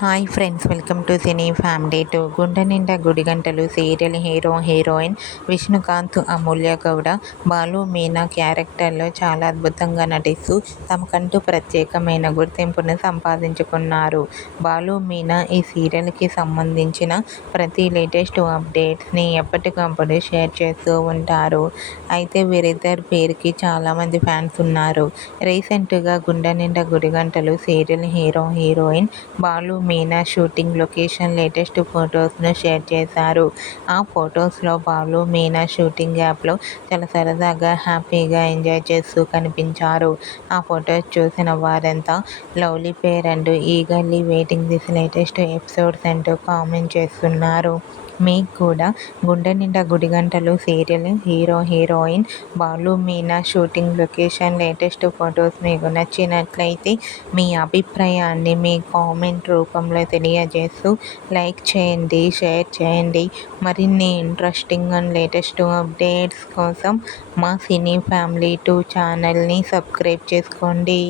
Hi friends, welcome to cine family two. గుండె Ninda Gudigantalu serial hero heroine Vishnukant, అమూల్య గౌడ, బాలు మీనా క్యారెక్టర్లో చాలా అద్భుతంగా నటిస్తూ తమకంటూ ప్రత్యేకమైన గుర్తింపును సంపాదించుకున్నారు. బాలు మీనా ఈ సీరియల్కి సంబంధించిన ప్రతి లేటెస్ట్ అప్డేట్స్ని ఎప్పటికప్పుడు షేర్ చేస్తూ ఉంటారు. అయితే వీరిద్దరి పేరుకి చాలామంది ఫ్యాన్స్ ఉన్నారు. రీసెంట్గా Gunde Ninda Gudigantalu serial hero heroine Balu Meena shooting location latest ఫొటోస్ను షేర్ చేశారు. ఆ ఫొటోస్లో బాలు మీనా షూటింగ్ యాప్లో చాలా సరదాగా హ్యాపీగా ఎంజాయ్ చేస్తూ కనిపించారు. ఆ ఫొటోస్ చూసిన వారంతా lovely pair and eagerly waiting this latest episodes అంటూ కామెంట్ చేస్తున్నారు. మీకు కూడా Gunde Ninda Gudigantalu serial hero heroine Balu Meena shooting location latest photos మీకు నచ్చినట్లయితే మీ అభిప్రాయాన్ని మీ కామెంట్ రూపంలో తెలియజేస్తూ లైక్ చేయండి, షేర్ చేయండి. మరిన్ని ఇంట్రెస్టింగ్ అండ్ లేటెస్ట్ అప్డేట్స్ కోసం మా సినీ ఫ్యామిలీ 2 ఛానల్ని సబ్స్క్రైబ్ చేసుకోండి.